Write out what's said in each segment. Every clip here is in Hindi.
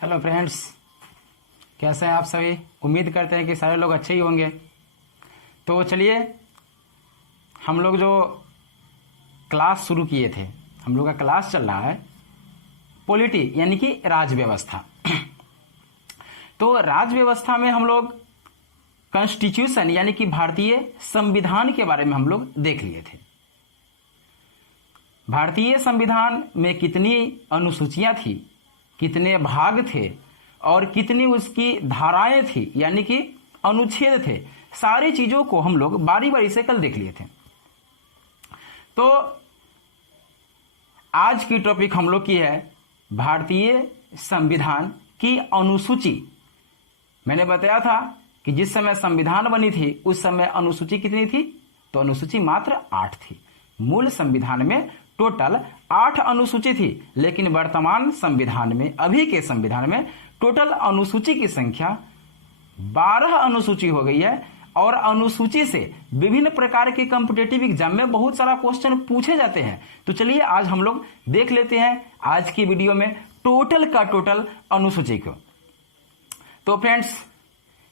हेलो फ्रेंड्स, कैसे हैं आप सभी। उम्मीद करते हैं कि सारे लोग अच्छे ही होंगे। तो चलिए, हम लोग जो क्लास शुरू किए थे, हम लोग का क्लास चल रहा है पॉलिटी यानी कि राज व्यवस्था। तो राज व्यवस्था में हम लोग कॉन्स्टिट्यूशन यानी कि भारतीय संविधान के बारे में हम लोग देख लिए थे। भारतीय संविधान में कितनी अनुसूचियां थी, कितने भाग थे और कितनी उसकी धाराएं थी यानी कि अनुच्छेद थे, सारी चीजों को हम लोग बारी बारी से कल देख लिए थे। तो आज की टॉपिक हम लोग की है भारतीय संविधान की अनुसूची। मैंने बताया था कि जिस समय संविधान बनी थी उस समय अनुसूची कितनी थी, तो अनुसूची मात्र 8 थी। मूल संविधान में टोटल 8 अनुसूची थी, लेकिन वर्तमान संविधान में, अभी के संविधान में टोटल अनुसूची की संख्या 12 अनुसूची हो गई है। और अनुसूची से विभिन्न प्रकार के कॉम्पिटिटिव एग्जाम में बहुत सारा क्वेश्चन पूछे जाते हैं। तो चलिए आज हम लोग देख लेते हैं आज की वीडियो में टोटल का टोटल अनुसूची को। तो फ्रेंड्स,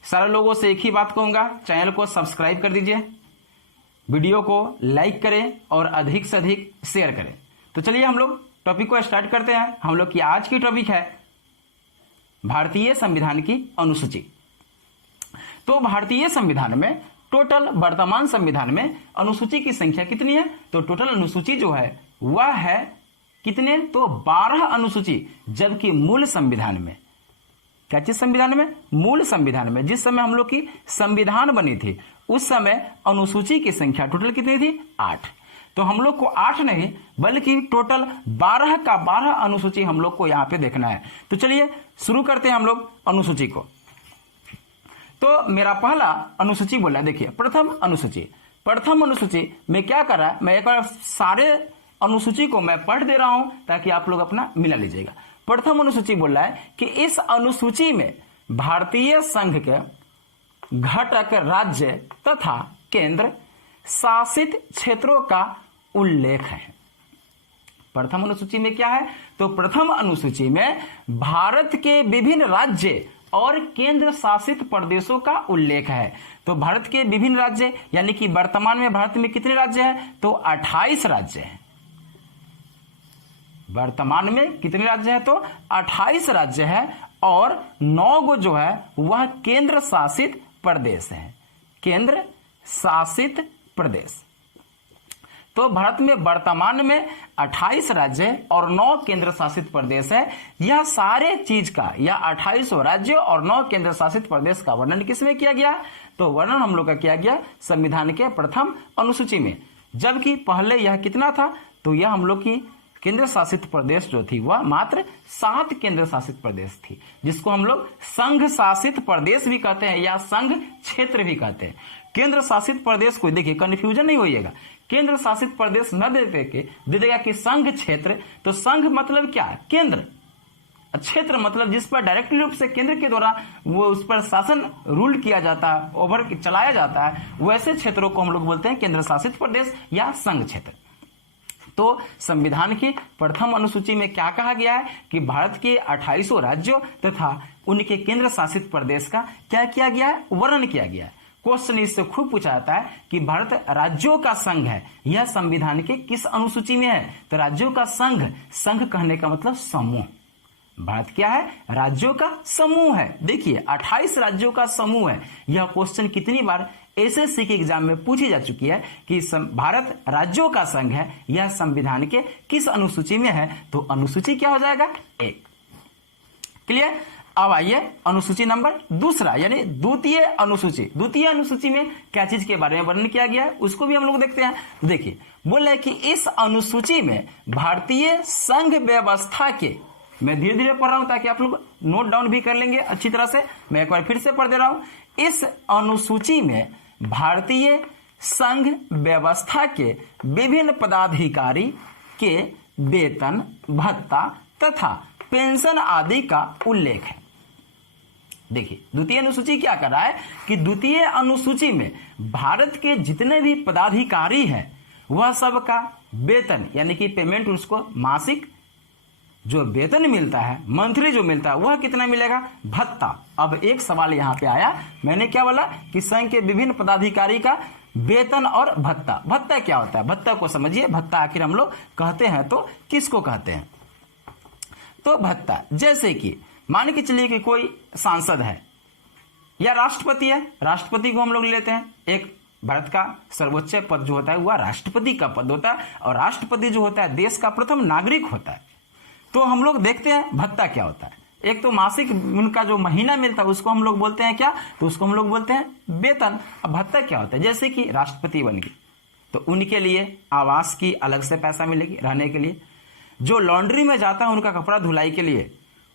सारे लोगों से एक ही बात कहूंगा, चैनल को सब्सक्राइब कर दीजिए, वीडियो को लाइक करें और अधिक से अधिक शेयर करें। तो चलिए हम लोग टॉपिक को स्टार्ट करते हैं। हम लोग की आज की टॉपिक है भारतीय संविधान की अनुसूची। तो भारतीय संविधान में टोटल, वर्तमान संविधान में अनुसूची की संख्या कितनी है, तो टोटल अनुसूची जो है वह है कितने, तो 12 अनुसूची। जबकि मूल संविधान में, क्या चीज संविधान में, मूल संविधान में जिस समय हम लोग की संविधान बनी थी उस समय अनुसूची की संख्या टोटल कितनी थी, 8। तो हम लोग को 8 नहीं बल्कि टोटल 12 का 12 अनुसूची हम लोग को यहां पे देखना है। तो चलिए शुरू करते हैं हम लोग अनुसूची को। तो मेरा पहला अनुसूची बोला, देखिए प्रथम अनुसूची। प्रथम अनुसूची में क्या कर रहा है, मैं एक बार सारे अनुसूची को मैं पढ़ दे रहा हूं ताकि आप लोग अपना मिला लीजिएगा। प्रथम अनुसूची बोल रहा है कि इस अनुसूची में भारतीय संघ के घटक राज्य तथा केंद्र शासित क्षेत्रों का उल्लेख है। प्रथम अनुसूची में क्या है, तो प्रथम अनुसूची में भारत के विभिन्न राज्य और केंद्र शासित प्रदेशों का उल्लेख है। तो भारत के विभिन्न राज्य यानी कि वर्तमान में भारत में कितने राज्य हैं, तो 28 राज्य हैं। वर्तमान में कितने राज्य हैं, तो 28 राज्य है और 9 गो जो है वह केंद्र शासित प्रदेश है, केंद्र शासित प्रदेश। तो भारत में वर्तमान में 28 राज्य और 9 केंद्र शासित प्रदेश है। यह सारे चीज का, यह 28 राज्य और 9 केंद्र शासित प्रदेश का वर्णन किसमें किया गया, तो वर्णन हम लोग का किया गया संविधान के प्रथम अनुसूची में। जबकि पहले यह कितना था, तो यह हम लोग की केंद्र शासित प्रदेश जो थी वह मात्र 7 केंद्र शासित प्रदेश थी, जिसको हम लोग संघ शासित प्रदेश भी कहते हैं या संघ क्षेत्र भी कहते हैं। केंद्र शासित प्रदेश को देखिए, कंफ्यूजन नहीं होइएगा, केंद्र शासित प्रदेश न दे देगा कि संघ क्षेत्र। तो संघ मतलब क्या है, केंद्र, क्षेत्र मतलब जिस पर डायरेक्टली रूप से केंद्र के द्वारा वो उस पर शासन रूल किया जाता है, ओवर चलाया जाता है, वैसे क्षेत्रों को हम लोग बोलते हैं केंद्र शासित प्रदेश या संघ क्षेत्र। तो संविधान की प्रथम अनुसूची में क्या कहा गया है कि भारत के 28 राज्यों तथा उनके केंद्र शासित प्रदेश का क्या किया गया है, वर्णन किया गया है। क्वेश्चन इससे खूब पूछा जाता है कि भारत राज्यों का संघ है, यह संविधान के किस अनुसूची में है, तो राज्यों का संघ, संघ कहने का मतलब समूह। भारत क्या है, राज्यों का समूह है। देखिए 28 राज्यों का समूह है। यह क्वेश्चन कितनी बार एसएससी के एग्जाम में पूछी जा चुकी है कि भारत राज्यों का संघ है, यह संविधान के किस अनुसूची में है, तो अनुसूची क्या हो जाएगा, 1। क्लियर। अब आइए अनुसूची नंबर दूसरा यानी द्वितीय अनुसूची। द्वितीय अनुसूची में क्या चीज के बारे में वर्णन किया गया है उसको भी हम लोग देखते हैं। देखिए बोल रहे कि इस अनुसूची में भारतीय संघ व्यवस्था के, मैं धीरे धीरे पढ़ रहा हूं ताकि आप लोग नोट डाउन भी कर लेंगे अच्छी तरह से। मैं एक बार फिर से पढ़ दे रहा हूं। इस अनुसूची में भारतीय संघ व्यवस्था के विभिन्न पदाधिकारी के वेतन, भत्ता तथा पेंशन आदि का उल्लेख है। देखिए द्वितीय अनुसूची क्या कर रहा है कि द्वितीय अनुसूची में भारत के जितने भी पदाधिकारी हैं वह सबका वेतन यानी कि पेमेंट उसको मासिक जो वेतन मिलता है, मंथली जो मिलता है, वह कितना मिलेगा? भत्ता। अब एक सवाल यहां पे आया, मैंने क्या बोला कि संघ के विभिन्न पदाधिकारी का वेतन और भत्ता। भत्ता क्या होता है? भत्ता को समझिए। भत्ता आखिर हम लोग कहते हैं तो किसको कहते हैं? तो भत्ता, जैसे कि मान के चलिए कि कोई सांसद है या राष्ट्रपति है, राष्ट्रपति को हम लोग लेते हैं। एक भारत का सर्वोच्च पद जो होता है वह राष्ट्रपति का पद होता है, और राष्ट्रपति जो होता है देश का प्रथम नागरिक होता है। तो हम लोग देखते हैं भत्ता क्या होता है। एक तो मासिक उनका जो महीना मिलता है उसको हम लोग बोलते हैं क्या? तो उसको हम लोग बोलते हैं वेतन। अब भत्ता क्या होता है? जैसे कि राष्ट्रपति बन गए तो उनके लिए आवास की अलग से पैसा मिलेगी रहने के लिए। जो लॉन्ड्री में जाता है उनका कपड़ा धुलाई के लिए,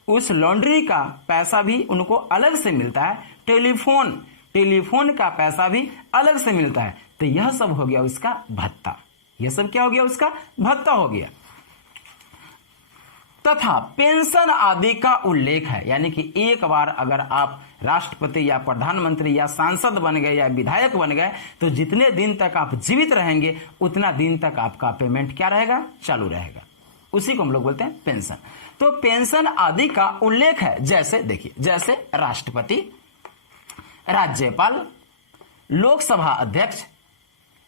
उस लॉन्ड्री का पैसा भी उनको अलग से मिलता है। टेलीफोन का पैसा भी अलग से मिलता है। तो यह सब हो गया उसका भत्ता। यह सब क्या हो गया? उसका भत्ता हो गया। तथा पेंशन आदि का उल्लेख है, यानी कि एक बार अगर आप राष्ट्रपति या प्रधानमंत्री या सांसद बन गए या विधायक बन गए तो जितने दिन तक आप जीवित रहेंगे उतना दिन तक आपका पेमेंट क्या रहेगा? चालू रहेगा। उसी को हम लोग बोलते हैं पेंशन। तो पेंशन आदि का उल्लेख है। जैसे देखिए, जैसे राष्ट्रपति, राज्यपाल, लोकसभा अध्यक्ष,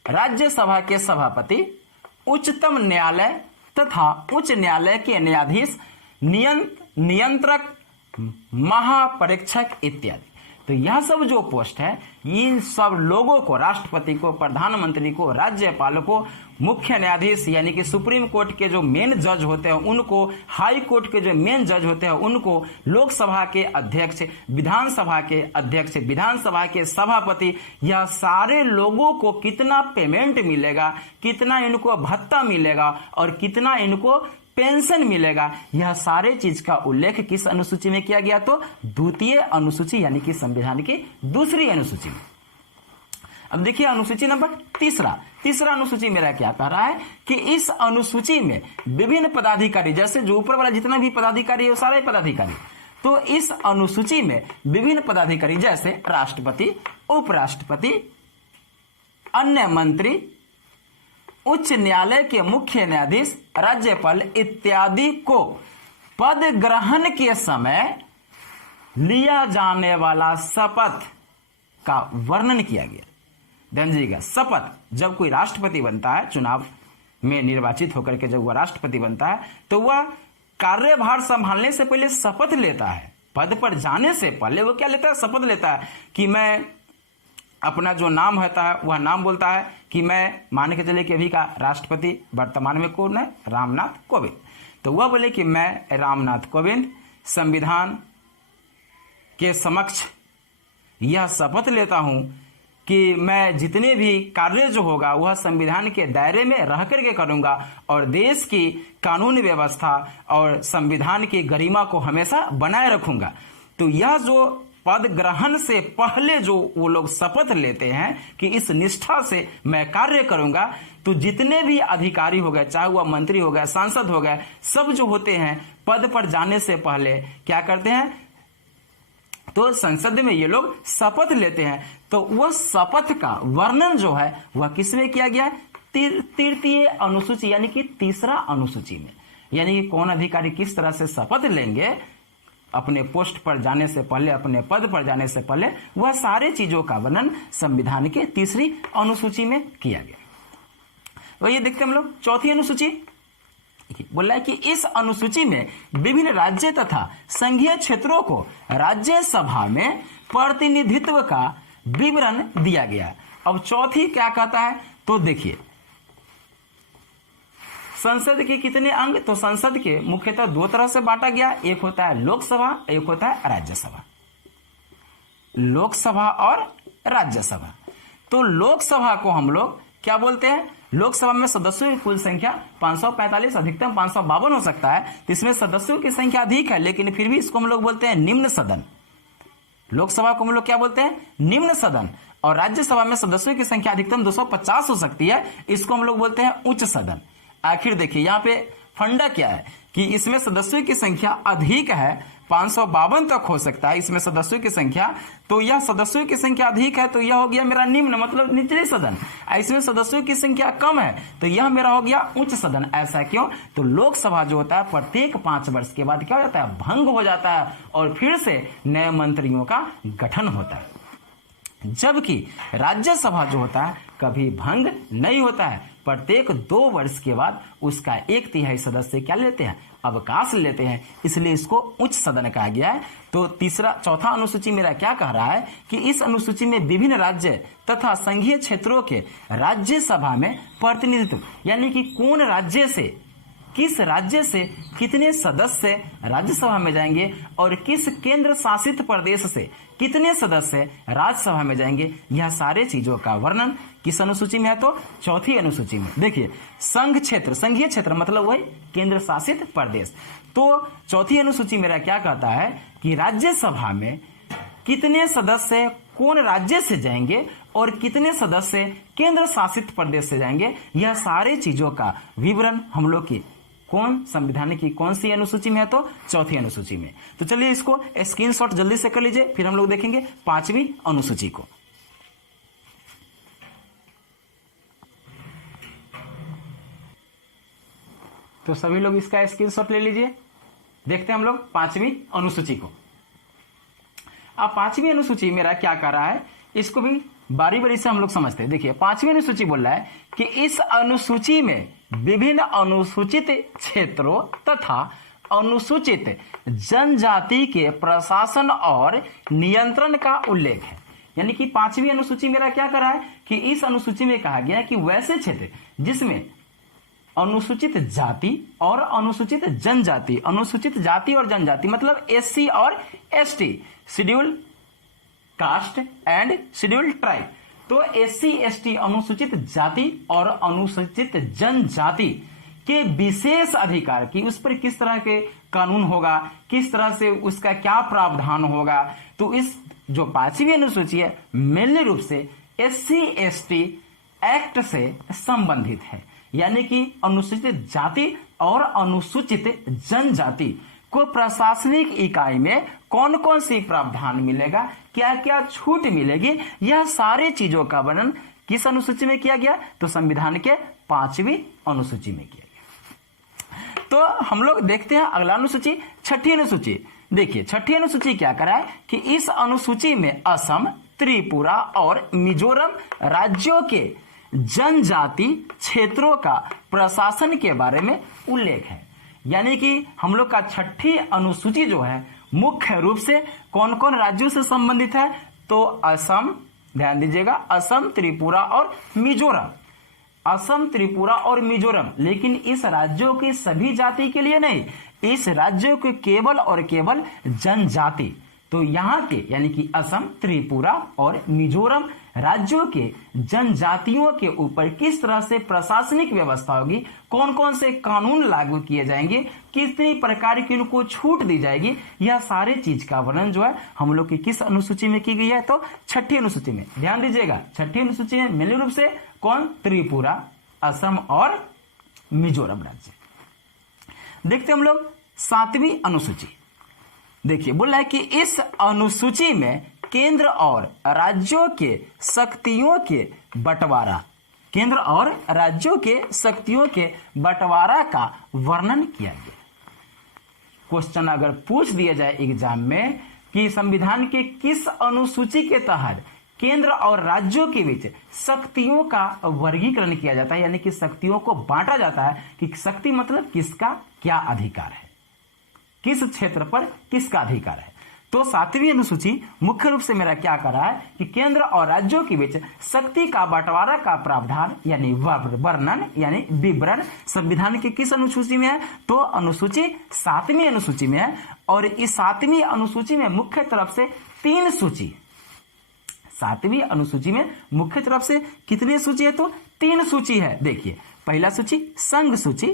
राज्यसभा के सभापति, उच्चतम न्यायालय तथा उच्च न्यायालय के न्यायाधीश, नियंत्रक, महापरीक्षक इत्यादि। तो यह सब जो पोस्ट है, इन सब लोगों को, राष्ट्रपति को, प्रधानमंत्री को, राज्यपाल को, मुख्य न्यायाधीश यानी कि सुप्रीम कोर्ट के जो मेन जज होते हैं उनको, हाई कोर्ट के जो मेन जज होते हैं उनको, लोकसभा के अध्यक्ष, विधानसभा के अध्यक्ष, विधानसभा के सभापति, यह सारे लोगों को कितना पेमेंट मिलेगा, कितना इनको भत्ता मिलेगा और कितना इनको पेंशन मिलेगा, यह सारे चीज का उल्लेख किस अनुसूची में किया गया? तो द्वितीय अनुसूची यानी कि संविधान की दूसरी अनुसूची में। अब देखिए अनुसूची नंबर तीसरा अनुसूची मेरा क्या कह रहा है कि इस अनुसूची में विभिन्न पदाधिकारी, जैसे जो ऊपर वाला जितना भी पदाधिकारी है वो सारे पदाधिकारी, तो इस अनुसूची में विभिन्न पदाधिकारी जैसे राष्ट्रपति, उपराष्ट्रपति, अन्य मंत्री, उच्च न्यायालय के मुख्य न्यायाधीश, राज्यपाल इत्यादि को पद ग्रहण के समय लिया जाने वाला शपथ का वर्णन किया गया। ध्यान दीजिएगा, शपथ, जब कोई राष्ट्रपति बनता है, चुनाव में निर्वाचित होकर के जब वह राष्ट्रपति बनता है तो वह कार्यभार संभालने से पहले शपथ लेता है। पद पर जाने से पहले वो क्या लेता है? शपथ लेता है कि मैं अपना जो नाम होता है वह नाम बोलता है कि मैं, मान के चले कि अभी का राष्ट्रपति वर्तमान में कौन है? रामनाथ कोविंद। तो वह बोले कि मैं रामनाथ कोविंद संविधान के समक्ष यह शपथ लेता हूं कि मैं जितने भी कार्य जो होगा वह संविधान के दायरे में रह करके करूंगा और देश की कानून व्यवस्था और संविधान की गरिमा को हमेशा बनाए रखूंगा। तो यह जो पद ग्रहण से पहले जो वो लोग शपथ लेते हैं कि इस निष्ठा से मैं कार्य करूंगा, तो जितने भी अधिकारी हो गए, चाहे वह मंत्री हो गए, सांसद हो गए, सब जो होते हैं पद पर जाने से पहले क्या करते हैं? तो संसद में ये लोग शपथ लेते हैं। तो वह शपथ का वर्णन जो है वह किसमें किया गया? तृतीय अनुसूची यानी कि तीसरा अनुसूची में। यानी कि कौन अधिकारी किस तरह से शपथ लेंगे अपने पोस्ट पर जाने से पहले, अपने पद पर जाने से पहले, वह सारे चीजों का वर्णन संविधान के तीसरी अनुसूची में किया गया। तो ये देखते हैं हम लोग चौथी अनुसूची। बोला है कि इस अनुसूची में विभिन्न राज्य तथा संघीय क्षेत्रों को राज्यसभा में प्रतिनिधित्व का विवरण दिया गया। अब चौथी क्या कहता है? तो देखिए, संसद के कितने अंग? तो संसद के मुख्यतः दो तरह से बांटा गया, एक होता है लोकसभा, एक होता है राज्यसभा। लोकसभा और राज्यसभा। तो लोकसभा को हम लोग क्या बोलते हैं? लोकसभा में सदस्यों की कुल संख्या 545, अधिकतम 552 हो सकता है। तो इसमें सदस्यों की संख्या अधिक है, लेकिन फिर भी इसको हम लोग बोलते हैं निम्न सदन। लोकसभा को हम लोग क्या बोलते हैं? निम्न सदन। और राज्यसभा में सदस्यों की संख्या अधिकतम 250 हो सकती है, इसको हम लोग बोलते हैं उच्च सदन। आखिर देखिए यहाँ पे फंडा क्या है कि इसमें सदस्यों की संख्या अधिक है, 552 तक हो सकता है इसमें सदस्यों की संख्या, तो यह सदस्यों की संख्या अधिक है तो यह हो गया मेरा निम्न मतलब निचले सदन। इसमें सदस्यों की संख्या कम है तो यह मेरा हो गया उच्च सदन। ऐसा क्यों? तो लोकसभा जो होता है प्रत्येक 5 वर्ष के बाद क्या हो जाता है, भंग हो जाता है और फिर से नए मंत्रियों का गठन होता है। जबकि राज्यसभा जो होता है कभी भंग नहीं होता है, प्रत्येक 2 वर्ष के बाद उसका 1/3 सदस्य क्या लेते हैं, अवकाश लेते हैं, इसलिए इसको उच्च सदन कहा गया है। तो चौथा अनुसूची मेरा क्या कह रहा है कि इस अनुसूची में विभिन्न राज्य तथा संघीय क्षेत्रों के राज्यसभा में प्रतिनिधित्व, यानी कि कौन राज्य से, किस राज्य से कितने सदस्य राज्यसभा में जाएंगे और किस केंद्र शासित प्रदेश से कितने सदस्य राज्यसभा में जाएंगे, यह सारे चीजों का वर्णन किस अनुसूची में है, तो चौथी अनुसूची में। देखिए संघ क्षेत्र, संघीय क्षेत्र मतलब वही केंद्र शासित प्रदेश। तो चौथी अनुसूची मेरा क्या कहता है कि राज्यसभा में कितने सदस्य कौन राज्य से जाएंगे और कितने सदस्य केंद्र शासित प्रदेश से जाएंगे, यह सारे चीजों का विवरण हम लोग की कौन संविधान की कौन सी अनुसूची में है, तो चौथी अनुसूची में। तो चलिए इसको स्क्रीनशॉट जल्दी से कर लीजिए, फिर हम लोग देखेंगे 5वीं अनुसूची को। तो सभी लोग इसका स्क्रीनशॉट ले लीजिए। देखते हैं हम लोग 5वीं अनुसूची को। अब 5वीं अनुसूची मेरा क्या कर रहा है, इसको भी बारी बारी से हम लोग समझते हैं। देखिए 5वीं अनुसूची बोल रहा है कि इस अनुसूची में विभिन्न अनुसूचित क्षेत्रों तथा अनुसूचित जनजाति के प्रशासन और नियंत्रण का उल्लेख है। यानी कि 5वीं अनुसूची मेरा क्या कर रहा है कि इस अनुसूची में कहा गया है कि वैसे क्षेत्र जिसमें अनुसूचित जाति और अनुसूचित जनजाति, अनुसूचित जाति और जनजाति मतलब SC और ST, schedule caste and schedule tribe, तो SC ST अनुसूचित जाति और अनुसूचित जनजाति के विशेष अधिकार की उस पर किस तरह के कानून होगा, किस तरह से उसका क्या प्रावधान होगा, तो इस जो 5वीं अनुसूची है मेनली रूप से SC ST एक्ट से संबंधित है। यानी कि अनुसूचित जाति और अनुसूचित जनजाति को प्रशासनिक इकाई में कौन कौन सी प्रावधान मिलेगा, क्या क्या छूट मिलेगी, यह सारे चीजों का वर्णन किस अनुसूची में किया गया, तो संविधान के 5वीं अनुसूची में किया गया। तो हम लोग देखते हैं अगला अनुसूची, 6ठी अनुसूची। देखिए 6ठी अनुसूची क्या करा है कि इस अनुसूची में असम, त्रिपुरा और मिजोरम राज्यों के जनजाति क्षेत्रों का प्रशासन के बारे में उल्लेख है। यानी कि हम लोग का 6ठी अनुसूची जो है मुख्य रूप से कौन कौन राज्यों से संबंधित है, तो असम, ध्यान दीजिएगा, असम, त्रिपुरा और मिजोरम, असम, त्रिपुरा और मिजोरम। लेकिन इस राज्यों की सभी जाति के लिए नहीं, इस राज्यों के केवल और केवल जनजाति। तो यहाँ के यानी कि असम, त्रिपुरा और मिजोरम राज्यों के जनजातियों के ऊपर किस तरह से प्रशासनिक व्यवस्था होगी, कौन कौन से कानून लागू किए जाएंगे, कितनी प्रकार की उनको छूट दी जाएगी, यह सारे चीज का वर्णन जो है हम लोग की किस अनुसूची में की गई है, तो 6ठी अनुसूची में। ध्यान दीजिएगा 6ठी अनुसूची में मेन रूप से कौन, त्रिपुरा, असम और मिजोरम राज्य। देखते हम लोग 7वीं अनुसूची। देखिए बोल रहा है कि इस अनुसूची में केंद्र और राज्यों के शक्तियों के बंटवारा, केंद्र और राज्यों के शक्तियों के बंटवारा का वर्णन किया गया। क्वेश्चन अगर पूछ दिया जाए एग्जाम में कि संविधान के किस अनुसूची के तहत केंद्र और राज्यों के बीच शक्तियों का वर्गीकरण किया जाता है, यानी कि शक्तियों को बांटा जाता है कि शक्ति मतलब किसका क्या अधिकार है, किस क्षेत्र पर किसका अधिकार है। तो 7वीं अनुसूची मुख्य रूप से मेरा क्या कर रहा है कि केंद्र और राज्यों के बीच शक्ति का बंटवारा का प्रावधान यानी वर्णन यानी विवरण संविधान की किस अनुसूची में है, तो अनुसूची 7वीं अनुसूची में है। और इस 7वीं अनुसूची में मुख्य तरफ से 3 सूची, 7वीं अनुसूची में मुख्य तरफ से कितनी सूची है, तो 3 सूची है। देखिए पहला सूची संघ सूची,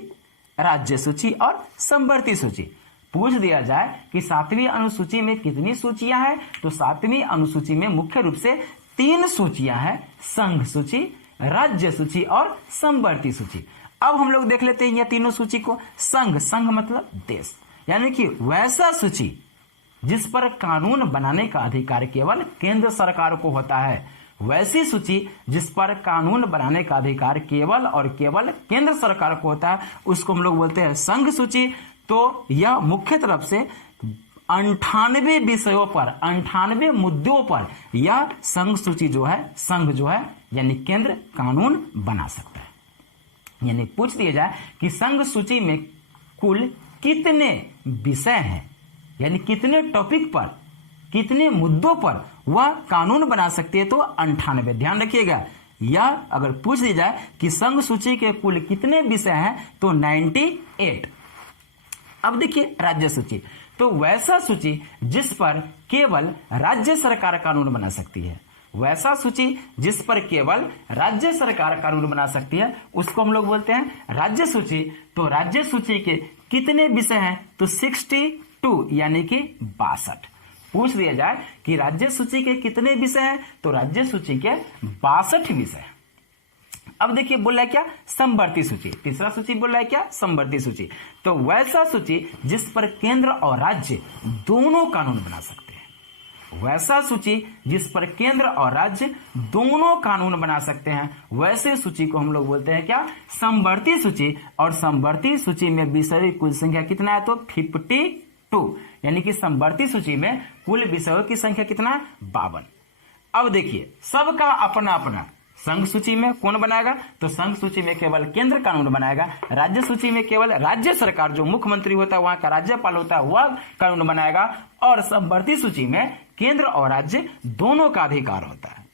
राज्य सूची और समवर्ती सूची। पूछ दिया जाए कि 7वीं अनुसूची में कितनी सूचियां हैं, तो 7वीं अनुसूची में मुख्य रूप से 3 सूचियां हैं, संघ सूची, राज्य सूची और समवर्ती सूची। अब हम लोग देख लेते हैं ये तीनों सूची को। संघ, संघ मतलब देश, यानी कि वैसा सूची जिस पर कानून बनाने का अधिकार केवल केंद्र सरकार को होता है, वैसी सूची जिस पर कानून बनाने का अधिकार केवल और केवल केंद्र सरकार को होता है, उसको हम लोग बोलते हैं संघ सूची। तो यह मुख्य तरफ से 98 विषयों पर, 98 मुद्दों पर यह संघ सूची जो है, संघ जो है यानी केंद्र कानून बना सकता है। यानी पूछ दिया जाए कि संघ सूची में कुल कितने विषय हैं, यानी कितने टॉपिक पर, कितने मुद्दों पर वह कानून बना सकती है, तो 98। ध्यान रखिएगा, यह अगर पूछ दी जाए कि संघ सूची के कुल कितने विषय हैं तो 98। अब देखिए राज्य सूची, तो वैसा सूची जिस पर केवल राज्य सरकार कानून बना सकती है, वैसा सूची जिस पर केवल राज्य सरकार कानून बना सकती है, उसको हम लोग बोलते हैं राज्य सूची। तो राज्य सूची के कितने विषय हैं तो 62, यानी कि 62। पूछ दिया जाए कि राज्य सूची के कितने विषय हैं तो राज्य सूची के 62 विषय हैं। अब देखिए बोल रहा है क्या, समवर्ती सूची। तीसरा सूची बोल रहा है क्या, समवर्ती सूची। तो वैसा सूची जिस पर केंद्र और राज्य दोनों कानून बना सकते हैं, वैसा सूची जिस पर केंद्र और राज्य दोनों कानून बना सकते हैं, वैसे सूची को हम लोग बोलते हैं क्या, समवर्ती सूची। और समवर्ती सूची में विषय की कुल संख्या कितना है तो 52, यानी कि समवर्ती सूची में कुल विषयों की संख्या कितना है, 52। अब देखिए सबका अपना अपना, संघ सूची में कौन बनाएगा तो संघ सूची में केवल केंद्र कानून बनाएगा, राज्य सूची में केवल राज्य सरकार जो मुख्यमंत्री होता है, वहां का राज्यपाल होता है, वह कानून बनाएगा। और समवर्ती सूची में केंद्र और राज्य दोनों का अधिकार होता है।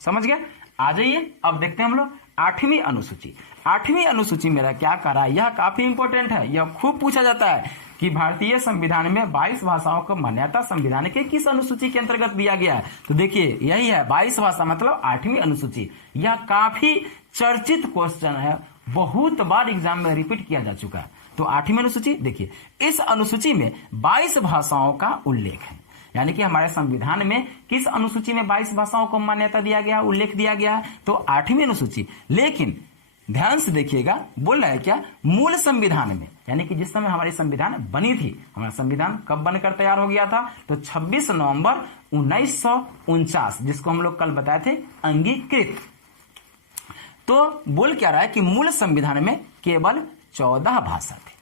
समझ गया। आ जाइए अब देखते हैं हम लोग 8वीं अनुसूची। 8वीं अनुसूची मेरा क्या कर रहा है, यह काफी इंपॉर्टेंट है, यह खूब पूछा जाता है कि भारतीय संविधान में 22 भाषाओं को मान्यता संविधान के किस अनुसूची के अंतर्गत दिया गया है। तो देखिए यही है 22 भाषा मतलब 8वीं अनुसूची। यह काफी चर्चित क्वेश्चन है, बहुत बार एग्जाम में रिपीट किया जा चुका है। तो 8वीं अनुसूची देखिए, इस अनुसूची में 22 भाषाओं का उल्लेख है, यानी कि हमारे संविधान में किस अनुसूची में 22 भाषाओं को मान्यता दिया गया, उल्लेख दिया गया है तो 8वीं अनुसूची। लेकिन ध्यान से देखिएगा, बोल रहा है क्या, मूल संविधान में, यानी कि जिस समय हमारी संविधान बनी थी, हमारा संविधान कब बनकर तैयार हो गया था तो 26 नवंबर 1949, जिसको हम लोग कल बताए थे अंगीकृत। तो बोल क्या रहा है कि मूल संविधान में केवल 14 भाषा थी।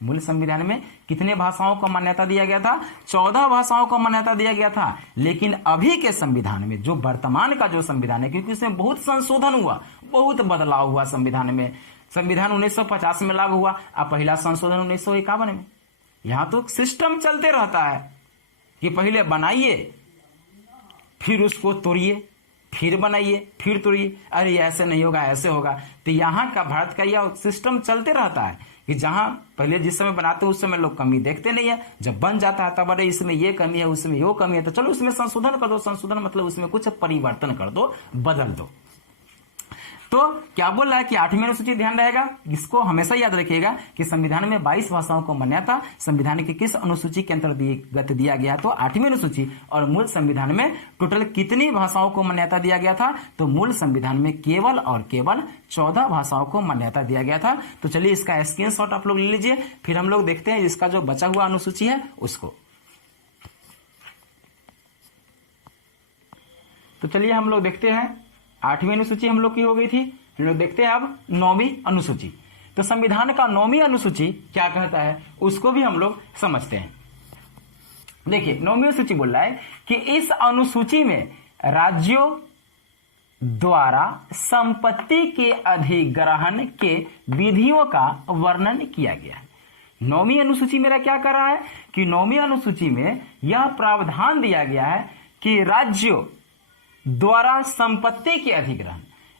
मूल संविधान में कितने भाषाओं को मान्यता दिया गया था, 14 भाषाओं को मान्यता दिया गया था। लेकिन अभी के संविधान में, जो वर्तमान का जो संविधान है, क्योंकि उसमें बहुत संशोधन हुआ, बहुत बदलाव हुआ संविधान में। संविधान 1950 में लागू हुआ, अब पहला संशोधन 1951 में। यहां तो सिस्टम चलते रहता है कि पहले बनाइए, फिर उसको तोड़िए, फिर बनाइए, फिर तोड़िए, अरे ऐसे नहीं होगा, ऐसे होगा। तो यहाँ का भारत का यह सिस्टम चलते रहता है कि जहां पहले जिस समय बनाते हैं उस समय लोग कमी देखते नहीं है, जब बन जाता है तब अरे इसमें ये कमी है, उसमें वो कमी है, तो चलो उसमें संशोधन कर दो। संशोधन मतलब उसमें कुछ परिवर्तन कर दो, बदल दो। तो क्या बोल रहा है कि 8वीं अनुसूची, ध्यान रहेगा, इसको हमेशा याद रखिएगा कि संविधान में 22 भाषाओं को मान्यता संविधान के किस अनुसूची के अंतर्गत दिया गया तो 8वीं अनुसूची। और मूल संविधान में टोटल कितनी भाषाओं को मान्यता दिया गया था तो मूल संविधान में केवल और केवल 14 भाषाओं को मान्यता दिया गया था। तो चलिए इसका स्क्रीनशॉट आप लोग ले लीजिए, फिर हम लोग देखते हैं इसका जो बचा हुआ अनुसूची है उसको। तो चलिए हम लोग देखते हैं, 8वीं अनुसूची हम लोग की हो गई थी, हम लोग देखते हैं अब 9वीं अनुसूची। तो संविधान का 9वीं अनुसूची क्या कहता है उसको भी हम लोग समझते हैं। देखिए 9वीं अनुसूची बोल रहा है कि इस अनुसूची में राज्यों द्वारा संपत्ति के अधिग्रहण के विधियों का वर्णन किया गया है। 9वीं अनुसूची मेरा क्या कर रहा है कि 9वीं अनुसूची में यह प्रावधान दिया गया है कि राज्यों द्वारा संपत्ति के अधिग्रहण,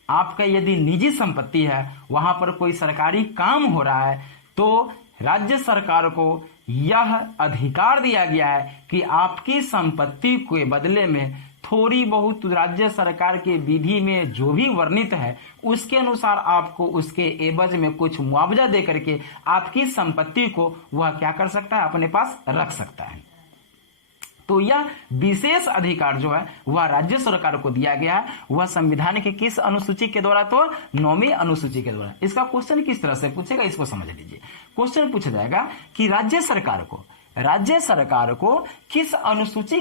आपका यदि निजी संपत्ति है, वहां पर कोई सरकारी काम हो रहा है, तो राज्य सरकार को यह अधिकार दिया गया है कि आपकी संपत्ति के बदले में थोड़ी बहुत राज्य सरकार के विधि में जो भी वर्णित है उसके अनुसार आपको उसके एवज में कुछ मुआवजा दे करके आपकी संपत्ति को वह क्या कर सकता है, अपने पास रख सकता है। तो यह विशेष अधिकार जो है वह राज्य सरकार को दिया गया है। वह संविधान के किस अनुसूची के द्वारा? तो 9वीं अनुसूची के द्वारा। इसका क्वेश्चन किस तरह से पूछेगा, इसको समझ लीजिए। क्वेश्चन पूछा जाएगा कि राज्य सरकार को किस अनुसूची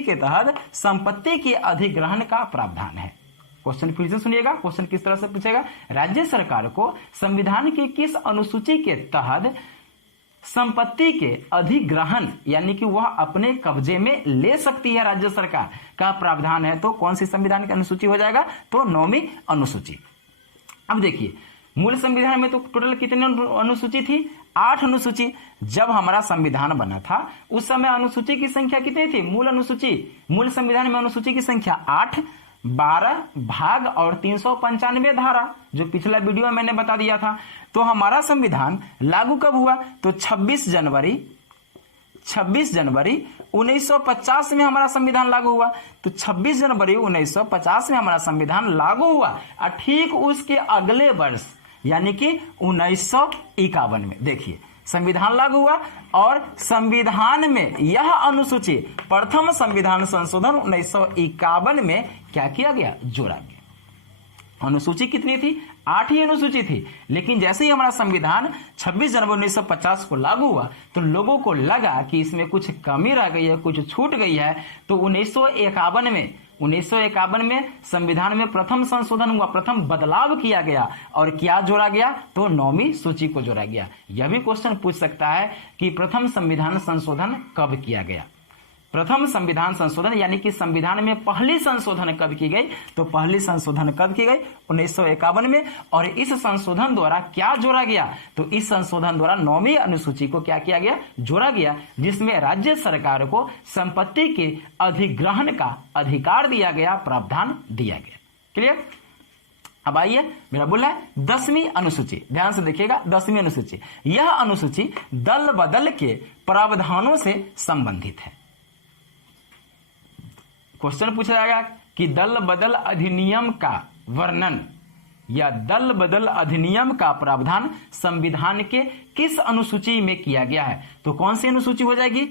के तहत संपत्ति के अधिग्रहण का प्रावधान है। क्वेश्चन फिर से सुनिएगा, क्वेश्चन किस तरह से पूछेगा। राज्य सरकार को संविधान की किस अनुसूची के तहत संपत्ति के अधिग्रहण यानी कि वह अपने कब्जे में ले सकती है राज्य सरकार का प्रावधान है। तो कौन सी संविधान की अनुसूची हो जाएगा? तो 9वीं अनुसूची। अब देखिए, मूल संविधान में तो टोटल कितनी अनुसूची थी? 8 अनुसूची। जब हमारा संविधान बना था उस समय अनुसूची की संख्या कितनी थी? मूल संविधान में अनुसूची की संख्या 8, 12 भाग और 395 धारा, जो पिछला वीडियो में मैंने बता दिया था। तो हमारा संविधान लागू कब हुआ? तो 26 जनवरी 1950 में हमारा संविधान लागू हुआ। तो 26 जनवरी 1950 में हमारा संविधान लागू हुआ और ठीक उसके अगले वर्ष यानी कि 1951 में देखिए संविधान लागू हुआ और संविधान में यह अनुसूची प्रथम संविधान संशोधन 1951 में क्या किया गया? जोड़ा गया। अनुसूची कितनी थी? 8 ही अनुसूची थी। लेकिन जैसे ही हमारा संविधान 26 जनवरी 1950 को लागू हुआ तो लोगों को लगा कि इसमें कुछ कमी रह गई है, कुछ छूट गई है। तो 1951 में संविधान में प्रथम संशोधन हुआ, प्रथम बदलाव किया गया और क्या जोड़ा गया? तो 9वीं सूची को जोड़ा गया। यह भी क्वेश्चन पूछ सकता है कि प्रथम संविधान संशोधन कब किया गया? प्रथम संविधान संशोधन यानी कि संविधान में पहली संशोधन कब की गई? तो पहली संशोधन कब की गई? 1951 में। और इस संशोधन द्वारा क्या जोड़ा गया? तो इस संशोधन द्वारा 9वीं अनुसूची को क्या किया गया? जोड़ा गया, जिसमें राज्य सरकार को संपत्ति के अधिग्रहण का अधिकार दिया गया, प्रावधान दिया गया। क्लियर? अब आइए, मेरा बोला है 10वीं अनुसूची। ध्यान से देखिएगा, 10वीं अनुसूची। यह अनुसूची दल बदल के प्रावधानों से संबंधित है। क्वेश्चन पूछा जाएगा कि दल बदल अधिनियम का वर्णन या दल बदल अधिनियम का प्रावधान संविधान के किस अनुसूची में किया गया है? तो कौन सी अनुसूची हो जाएगी?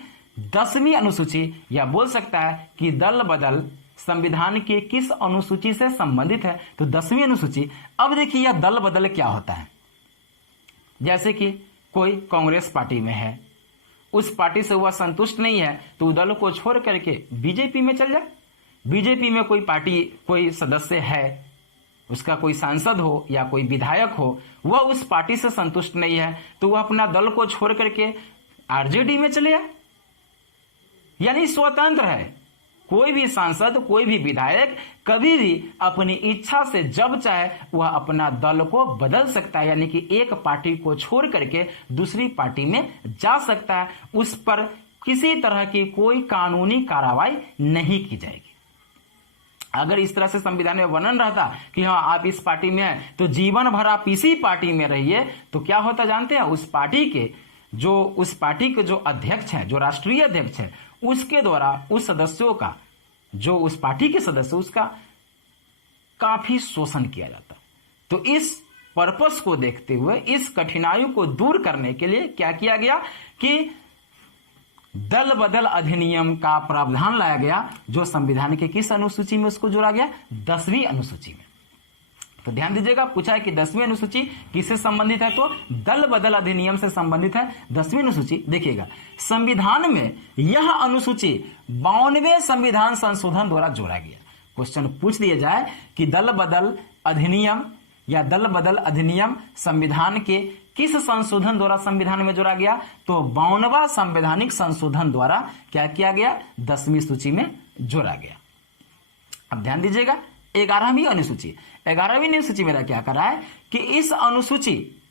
10वीं अनुसूची। या बोल सकता है कि दल बदल संविधान के किस अनुसूची से संबंधित है? तो 10वीं अनुसूची। अब देखिए यह दल बदल क्या होता है। जैसे कि कोई कांग्रेस पार्टी में है, उस पार्टी से वह संतुष्ट नहीं है तो दल को छोड़ करके बीजेपी में चल जाए। बीजेपी में कोई पार्टी, कोई सदस्य है, उसका कोई सांसद हो या कोई विधायक हो, वह उस पार्टी से संतुष्ट नहीं है तो वह अपना दल को छोड़ करके आरजेडी में चले जाए। यानी स्वतंत्र है। कोई भी सांसद, कोई भी विधायक कभी भी अपनी इच्छा से जब चाहे वह अपना दल को बदल सकता है, यानी कि एक पार्टी को छोड़ करके दूसरी पार्टी में जा सकता है। उस पर किसी तरह की कोई कानूनी कार्रवाई नहीं की जाएगी। अगर इस तरह से संविधान में वर्णन रहता कि हाँ आप इस पार्टी में हैं तो जीवन भर आप इसी पार्टी में रहिए, तो क्या होता जानते हैं? उस पार्टी के जो अध्यक्ष हैं, जो राष्ट्रीय अध्यक्ष है, उसके द्वारा उस सदस्यों का, जो उस पार्टी के सदस्य, उसका काफी शोषण किया जाता। तो इस पर्पस को देखते हुए, इस कठिनाई को दूर करने के लिए क्या किया गया कि दल बदल अधिनियम का प्रावधान लाया गया, जो संविधान के किस अनुसूची में उसको जोड़ा गया? 10वीं अनुसूची में। तो ध्यान दीजिएगा, पूछा है कि 10वीं अनुसूची किससे संबंधित है? तो दल बदल अधिनियम से संबंधित है 10वीं अनुसूची। देखिएगा, संविधान में यह अनुसूची 92वें संविधान संशोधन द्वारा जोड़ा गया। क्वेश्चन पूछ दिया जाए कि दल बदल अधिनियम या दल बदल अधिनियम संविधान के किस संशोधन द्वारा संविधान में जोड़ा गया? तो 52वां संवैधानिक संशोधन द्वारा क्या किया गया? 10वीं सूची में जोड़ा गया। अब ध्यान दीजिएगा, 11वीं अनुसूची। 11वीं अनुसूची मेरा क्या कर रहा है कि इस अनुसूची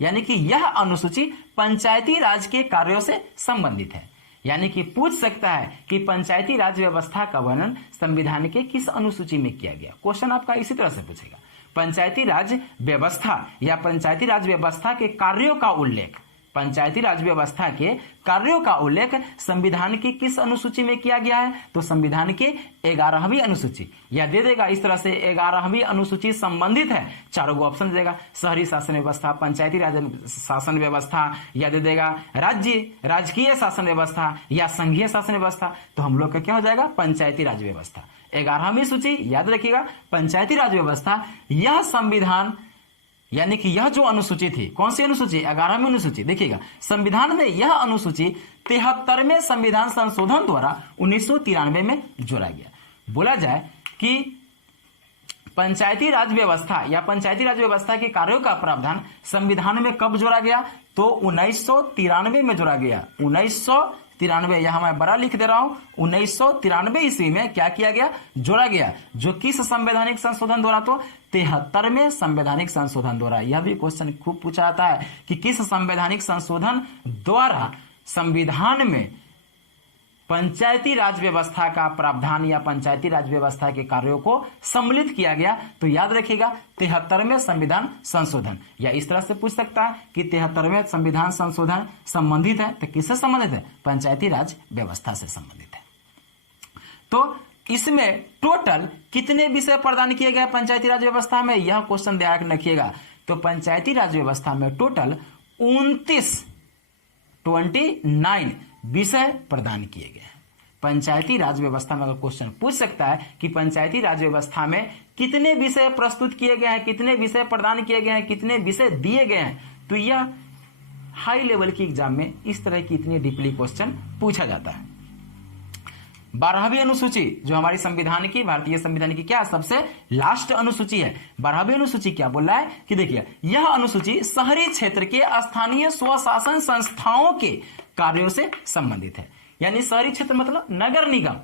यानी कि यह अनुसूची पंचायती राज के कार्यों से संबंधित है। यानी कि पूछ सकता है कि पंचायती राज व्यवस्था का वर्णन संविधान के किस अनुसूची में किया गया। क्वेश्चन आपका इसी तरह से पूछेगा, पंचायती राज व्यवस्था या पंचायती राज व्यवस्था के कार्यों का उल्लेख पंचायती राज व्यवस्था के कार्यों का उल्लेख संविधान की किस अनुसूची में किया गया है? तो संविधान के 11वीं अनुसूची, या दे देगा इस तरह से 11वीं अनुसूची संबंधित है, चारों को ऑप्शन देगा, शहरी शासन व्यवस्था, पंचायती राज शासन व्यवस्था, या दे देगा राजकीय शासन व्यवस्था या संघीय शासन व्यवस्था। तो हम लोग का क्या हो जाएगा? पंचायती राज व्यवस्था। 11वीं सूची याद रखिएगा, पंचायती राज व्यवस्था, यह संविधान यानी कि यह जो अनुसूची थी, कौन सी अनुसूची? 11वीं अनुसूची। देखिएगा, संविधान में यह अनुसूची 73वें संविधान संशोधन द्वारा 1993 में जोड़ा गया। बोला जाए कि पंचायती राज व्यवस्था या पंचायती राज व्यवस्था के कार्यों का प्रावधान संविधान में कब जोड़ा गया? तो 1993 में जोड़ा गया। 1993, यहां मैं बड़ा लिख दे रहा हूं, 1993 ईस्वी में क्या किया गया? जोड़ा गया। जो किस संवैधानिक संशोधन द्वारा? तो 73वें संवैधानिक संशोधन द्वारा। यह भी क्वेश्चन खूब पूछा जाता है कि किस संवैधानिक संशोधन द्वारा संविधान में पंचायती राज व्यवस्था का प्रावधान या पंचायती राज व्यवस्था के कार्यों को सम्मिलित किया गया? तो याद रखिएगा 73वें संविधान संशोधन। या इस तरह से पूछ सकता है कि 73वें संविधान संशोधन संबंधित है, तो किससे संबंधित है? पंचायती राज व्यवस्था से संबंधित है। तो इसमें टोटल कितने विषय प्रदान किए गए पंचायती राज व्यवस्था में? यह क्वेश्चन ध्यान रखिएगा। तो पंचायती राज व्यवस्था में टोटल 29 विषय प्रदान किए गए हैं। पंचायती राज व्यवस्था में अगर क्वेश्चन पूछ सकता है कि पंचायती राज व्यवस्था में कितने विषय प्रस्तुत किए गए हैं, कितने विषय प्रदान किए गए हैं, कितने विषय दिए गए हैं, तो यह हाई लेवल की एग्जाम में इस तरह की इतनी डीपली क्वेश्चन पूछा जाता है। 12वीं अनुसूची जो हमारी संविधान की, भारतीय संविधान की क्या सबसे लास्ट अनुसूची है। 12वीं अनुसूची क्या बोल रहा है कि देखिए, यह अनुसूची शहरी क्षेत्र के स्थानीय स्वशासन संस्थाओं के कार्यों से संबंधित है। यानी शहरी क्षेत्र मतलब नगर निगम।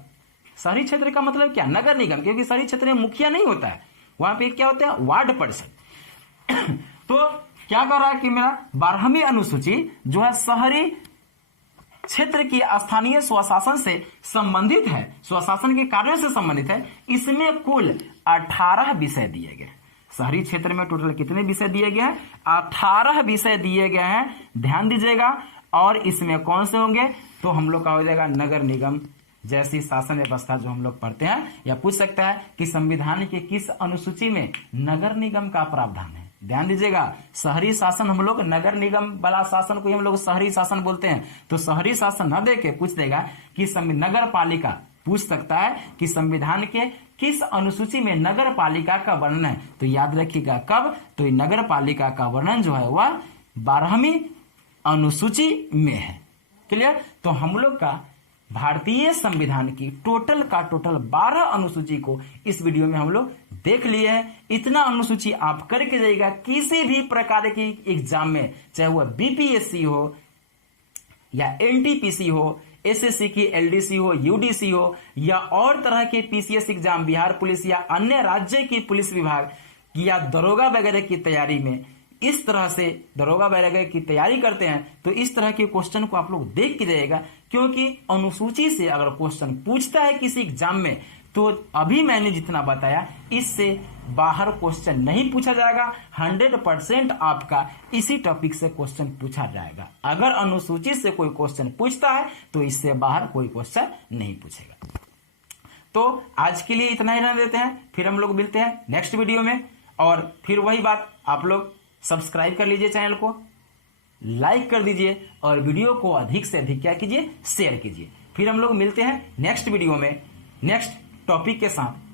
शहरी क्षेत्र का मतलब क्या? नगर निगम, क्योंकि शहरी क्षेत्र में मुखिया नहीं होता है, वहां पे क्या होता है? वार्ड परिषद। तो क्या कर रहा है कि मेरा 12वीं अनुसूची जो है शहरी क्षेत्र की स्थानीय स्वशासन से संबंधित है, स्वशासन के कार्यों से संबंधित है। इसमें कुल 18 विषय दिए गए। शहरी क्षेत्र में टोटल कितने विषय दिए गए हैं? 18 विषय दिए गए हैं, ध्यान दीजिएगा। और इसमें कौन से होंगे? तो हम लोग का हो जाएगा नगर निगम जैसी शासन व्यवस्था जो हम लोग पढ़ते हैं। या पूछ सकता है कि संविधान के किस अनुसूची में नगर निगम का प्रावधान है? ध्यान दीजिएगा, शहरी शासन हम लोग नगर निगम वाला शासन को हम लोग शहरी शासन बोलते हैं। तो शहरी शासन न देके पूछ देगा कि नगर पालिका, पूछ सकता है कि संविधान के किस अनुसूची में नगर पालिका का वर्णन है। तो याद रखिएगा कब? तो नगर पालिका का वर्णन जो है वह 12वीं अनुसूची में है। क्लियर? तो हम लोग का भारतीय संविधान की टोटल 12 अनुसूची को इस वीडियो में हम लोग देख लिए हैं। इतना अनुसूची आप करके जाइएगा किसी भी प्रकार की एग्जाम में, चाहे वह बीपीएससी हो या एनटीपीसी हो, एसएससी की एलडीसी हो, यूडीसी हो, या और तरह के पीसीएस एग्जाम, बिहार पुलिस या अन्य राज्य की पुलिस विभाग या दरोगा वगैरह की तैयारी में इस तरह से दरोगा वगैरह की तैयारी करते हैं तो इस तरह के क्वेश्चन को आप लोग देख के जाइएगा। क्योंकि अनुसूची से अगर क्वेश्चन पूछता है किसी एग्जाम में तो अभी मैंने जितना बताया इससे बाहर क्वेश्चन नहीं पूछा जाएगा। 100% आपका इसी टॉपिक से क्वेश्चन पूछा जाएगा। अगर अनुसूची से कोई क्वेश्चन पूछता है तो इससे बाहर कोई क्वेश्चन नहीं पूछेगा। तो आज के लिए इतना ही रहने देते हैं, फिर हम लोग मिलते हैं नेक्स्ट वीडियो में। और फिर वही बात, आप लोग सब्सक्राइब कर लीजिए, चैनल को लाइक कर दीजिए और वीडियो को अधिक से अधिक क्या कीजिए, शेयर कीजिए। फिर हम लोग मिलते हैं नेक्स्ट वीडियो में नेक्स्ट टॉपिक के साथ।